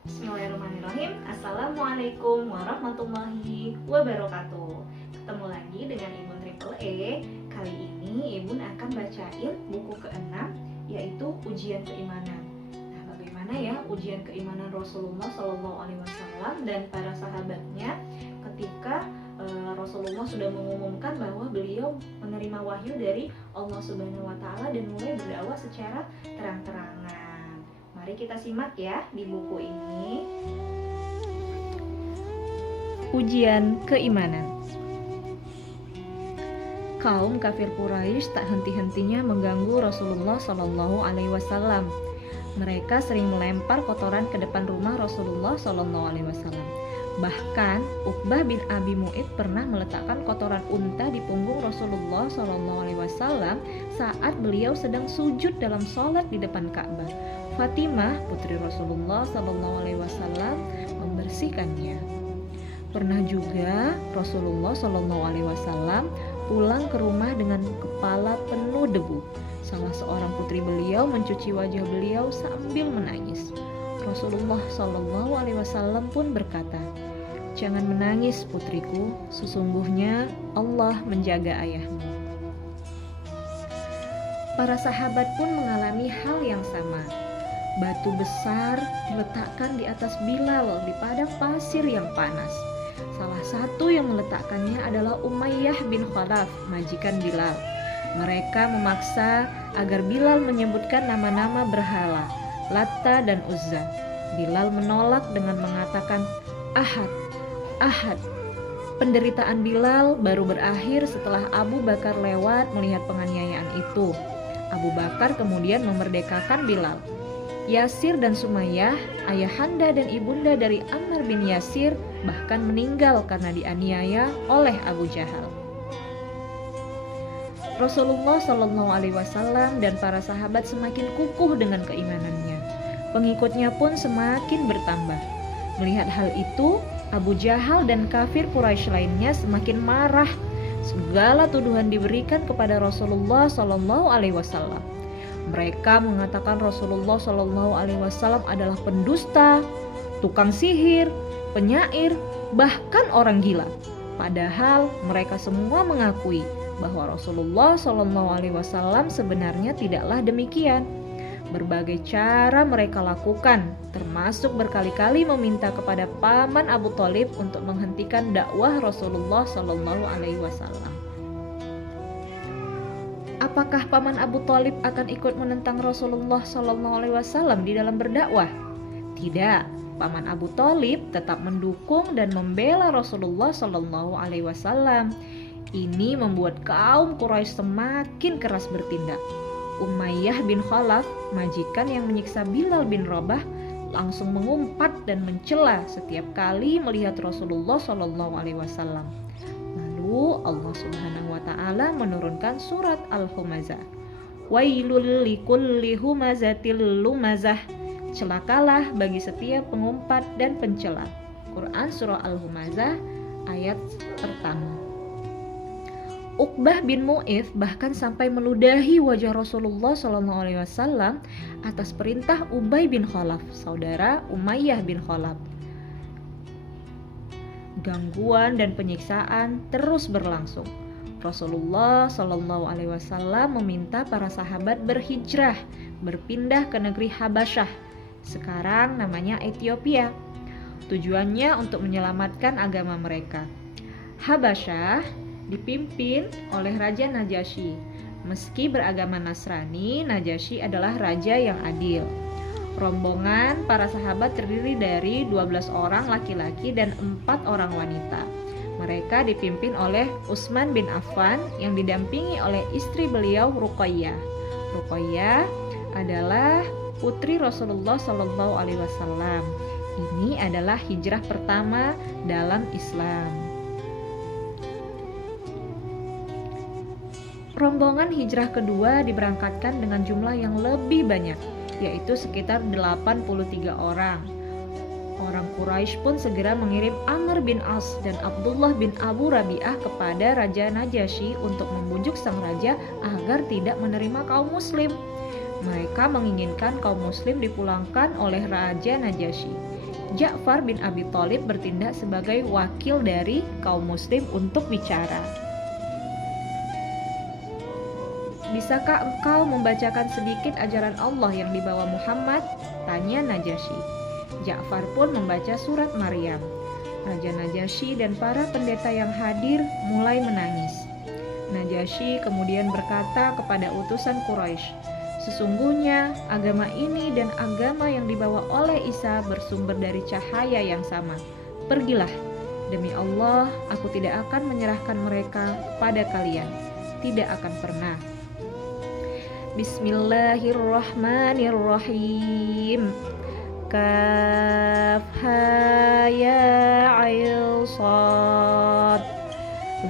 Bismillahirrahmanirrahim. Assalamualaikum warahmatullahi wabarakatuh. Ketemu lagi dengan Ibu Triple E. Kali ini Ibu akan bacain buku ke-6, yaitu Ujian Keimanan. Nah, bagaimana ya ujian keimanan Rasulullah SAW dan para sahabatnya ketika Rasulullah sudah mengumumkan bahwa beliau menerima wahyu dari Allah Subhanahu wa Ta'ala dan mulai berdakwah secara terang-terangan. Mari kita simak ya di buku ini. Ujian Keimanan. Kaum kafir Quraisy tak henti-hentinya mengganggu Rasulullah Shallallahu Alaihi Wasallam. Mereka sering melempar kotoran ke depan rumah Rasulullah Shallallahu Alaihi Wasallam. Bahkan Uqbah bin Abi Mu'id pernah meletakkan kotoran unta di punggung Rasulullah Shallallahu Alaihi Wasallam saat beliau sedang sujud dalam sholat di depan Ka'bah. Fatimah, putri Rasulullah Shallallahu Alaihi Wasallam, membersihkannya. Pernah juga Rasulullah Shallallahu Alaihi Wasallam pulang ke rumah dengan kepala penuh debu. Salah seorang putri beliau mencuci wajah beliau sambil menangis. Rasulullah Shallallahu Alaihi Wasallam pun berkata, "Jangan menangis putriku, sesungguhnya Allah menjaga ayahmu." Para sahabat pun mengalami hal yang sama. Batu besar diletakkan di atas Bilal di padang pasir yang panas. Salah satu yang meletakkannya adalah Umayyah bin Khalaf, majikan Bilal. Mereka memaksa agar Bilal menyebutkan nama-nama berhala, Latta dan Uzza. Bilal menolak dengan mengatakan, "Ahad, Ahad." Penderitaan Bilal baru berakhir setelah Abu Bakar lewat melihat penganiayaan itu. Abu Bakar kemudian memerdekakan Bilal. Yasir dan Sumayyah, ayahanda dan ibunda dari Ammar bin Yasir, bahkan meninggal karena dianiaya oleh Abu Jahal. Rasulullah Shallallahu Alaihi Wasallam dan para sahabat semakin kukuh dengan keimanannya. Pengikutnya pun semakin bertambah. Melihat hal itu, Abu Jahal dan kafir Quraisy lainnya semakin marah. Segala tuduhan diberikan kepada Rasulullah Shallallahu Alaihi Wasallam. Mereka mengatakan Rasulullah Shallallahu Alaihi Wasallam adalah pendusta, tukang sihir, penyair, bahkan orang gila. Padahal mereka semua mengakui bahwa Rasulullah Shallallahu Alaihi Wasallam sebenarnya tidaklah demikian. Berbagai cara mereka lakukan, termasuk berkali-kali meminta kepada paman Abu Thalib untuk menghentikan dakwah Rasulullah Shallallahu Alaihi Wasallam. Apakah paman Abu Thalib akan ikut menentang Rasulullah Shallallahu Alaihi Wasallam di dalam berdakwah? Tidak, paman Abu Thalib tetap mendukung dan membela Rasulullah Shallallahu Alaihi Wasallam. Ini membuat kaum Quraisy semakin keras bertindak. Umayyah bin Khalaf, majikan yang menyiksa Bilal bin Rabah, langsung mengumpat dan mencela setiap kali melihat Rasulullah Shallallahu Alaihi Wasallam. Lalu Allah Subhanahu wa Ta'ala menurunkan surat Al-Humazah. Wailul likulli humazatil lumazah. Celakalah bagi setiap pengumpat dan pencela. Quran surah Al-Humazah ayat pertama. Uqbah bin Mu'idz bahkan sampai meludahi wajah Rasulullah SAW atas perintah Ubay bin Khalaf, saudara Umayyah bin Khalaf. Gangguan dan penyiksaan terus berlangsung. Rasulullah Shallallahu Alaihi Wasallam meminta para sahabat berhijrah, berpindah ke negeri Habasyah, sekarang namanya Ethiopia. Tujuannya untuk menyelamatkan agama mereka. Habasyah dipimpin oleh Raja Najasyi. Meski beragama Nasrani, Najasyi adalah raja yang adil. Rombongan para sahabat terdiri dari 12 orang laki-laki dan 4 orang wanita. Mereka dipimpin oleh Utsman bin Affan yang didampingi oleh istri beliau Ruqayyah. Ruqayyah adalah putri Rasulullah Shallallahu Alaihi Wasallam. Ini adalah hijrah pertama dalam Islam. Rombongan hijrah kedua diberangkatkan dengan jumlah yang lebih banyak, yaitu sekitar 83 orang. Orang Quraisy pun segera mengirim Amr bin As dan Abdullah bin Abu Rabi'ah kepada Raja Najasyi untuk membujuk sang raja agar tidak menerima kaum muslim. Mereka menginginkan kaum muslim dipulangkan oleh Raja Najasyi. Ja'far bin Abi Thalib bertindak sebagai wakil dari kaum muslim untuk bicara. Bisakah engkau membacakan sedikit ajaran Allah yang dibawa Muhammad? Tanya Najasyi. Ja'far pun membaca surat Maryam. Raja Najasyi dan para pendeta yang hadir mulai menangis. Najasyi kemudian berkata kepada utusan Quraisy, "Sesungguhnya agama ini dan agama yang dibawa oleh Isa bersumber dari cahaya yang sama. Pergilah, demi Allah aku tidak akan menyerahkan mereka pada kalian. Tidak akan pernah." Bismillahirrahmanirrahim. Kaf ha ya ain sad.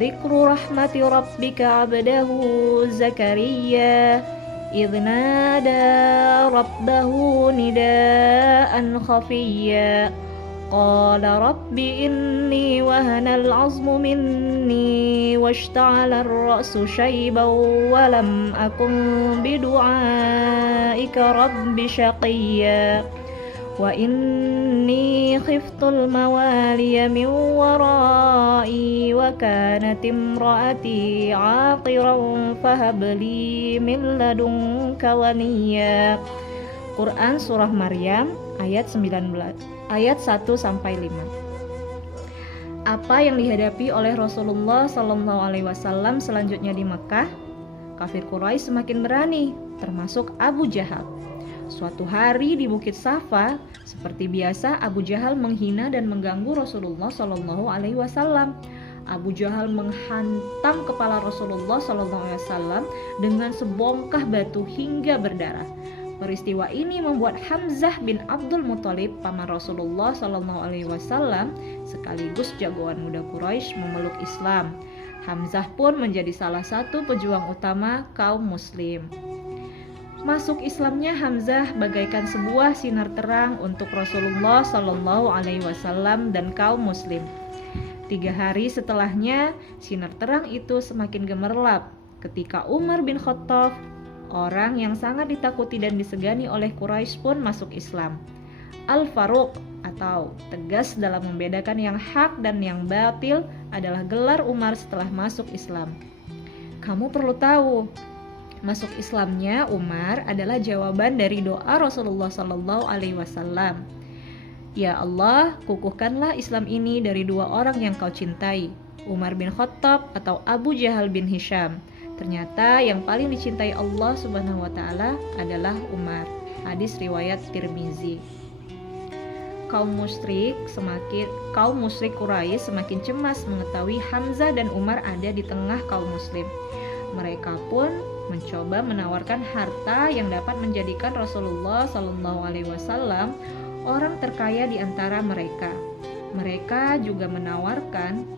Dzikru rahmati rabbika 'abdahu Zakaria idh nada rabbahu nidaan khafiyya. Qala rabbi inni wahana al-'azmu minni washta'ala ar-ra'su shayban wa lam akun bidu'aika rabbi shaqiyya. Wa inni khiftul mawaliya min wara'i wa kanat imra'ati 'aqiran fahabli min ladunka waliyya. Quran Surah Maryam ayat 19 ayat 1-5. Apa yang dihadapi oleh Rasulullah SAW selanjutnya di Mekah? Kafir Quraisy semakin berani, termasuk Abu Jahal. Suatu hari di Bukit Safa, seperti biasa Abu Jahal menghina dan mengganggu Rasulullah SAW. Abu Jahal menghantam kepala Rasulullah SAW dengan sebongkah batu hingga berdarah. Peristiwa ini membuat Hamzah bin Abdul Muthalib, paman Rasulullah SAW, sekaligus jagoan muda Quraisy, memeluk Islam. Hamzah pun menjadi salah satu pejuang utama kaum muslim. Masuk Islamnya Hamzah bagaikan sebuah sinar terang untuk Rasulullah SAW dan kaum muslim. 3 hari setelahnya, sinar terang itu semakin gemerlap ketika Umar bin Khattab, orang yang sangat ditakuti dan disegani oleh Quraisy, pun masuk Islam. Al-Faruq atau tegas dalam membedakan yang hak dan yang batil adalah gelar Umar setelah masuk Islam. Kamu perlu tahu, masuk Islamnya Umar adalah jawaban dari doa Rasulullah SAW. Ya Allah, kukuhkanlah Islam ini dari 2 orang yang kau cintai, Umar bin Khattab atau Abu Jahal bin Hisham. Ternyata yang paling dicintai Allah Subhanahu wa Ta'ala adalah Umar. Hadis riwayat Tirmizi. Kaum musyrik Quraisy semakin cemas mengetahui Hamzah dan Umar ada di tengah kaum muslim. Mereka pun mencoba menawarkan harta yang dapat menjadikan Rasulullah SAW orang terkaya di antara mereka. Mereka juga menawarkan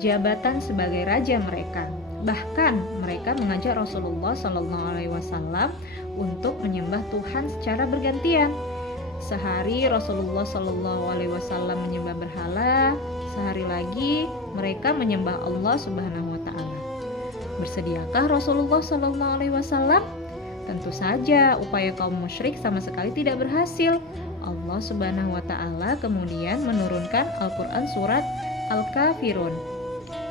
jabatan sebagai raja mereka. Bahkan mereka mengajak Rasulullah SAW untuk menyembah Tuhan secara bergantian. Sehari Rasulullah SAW menyembah berhala, sehari lagi mereka menyembah Allah Subhanahu wa Ta'ala. Bersediakah Rasulullah SAW? Tentu saja upaya kaum musyrik sama sekali tidak berhasil. Allah Subhanahu wa Ta'ala kemudian menurunkan Al-Quran surat Al-Kafirun.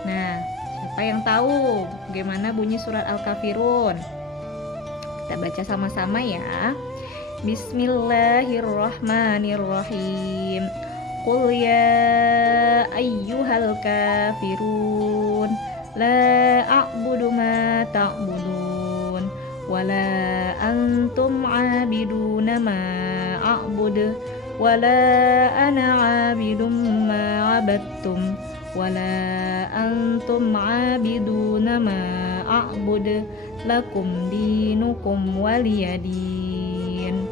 Nah, siapa yang tahu bagaimana bunyi surat Al-Kafirun? Kita baca sama-sama ya. Bismillahirrahmanirrahim. Qul ya ayyuhal kafirun la a'budu ma ta'budun wa la antum 'abiduna ma a'budu wa la ana 'abidum ma 'abadtum wala antum 'abiduna ma a'budu lakum dinukum waliyadin.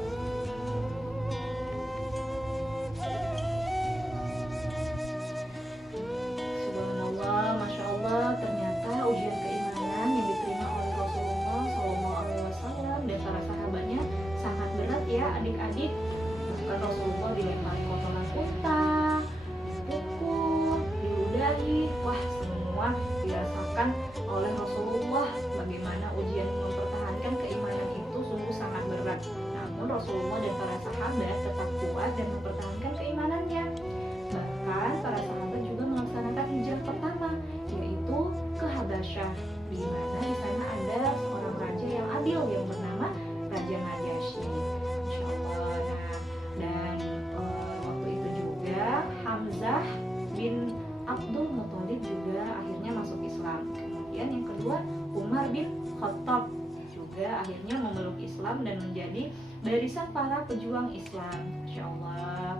Subhanallah, Masya Allah, ternyata ujian keimanan yang diterima oleh Rasulullah SAW dan para sahabatnya sangat berat ya adik-adik. Bahkan Rasulullah dilempari kotoran unta, pukul, diludahi, wah semua dirasakan oleh Rasulullah. Bagaimana ujian mempertahankan keimanan itu sungguh sangat berat. Namun Rasulullah dan para sahabat tetap kuat dan mempertahankan akhirnya memeluk Islam dan menjadi barisan para pejuang Islam. Insya Allah.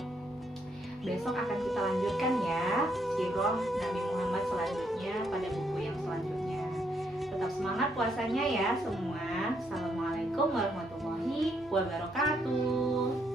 Besok akan kita lanjutkan ya sirah Nabi Muhammad selanjutnya pada buku yang selanjutnya. Tetap semangat puasanya ya semua. Assalamualaikum warahmatullahi wabarakatuh.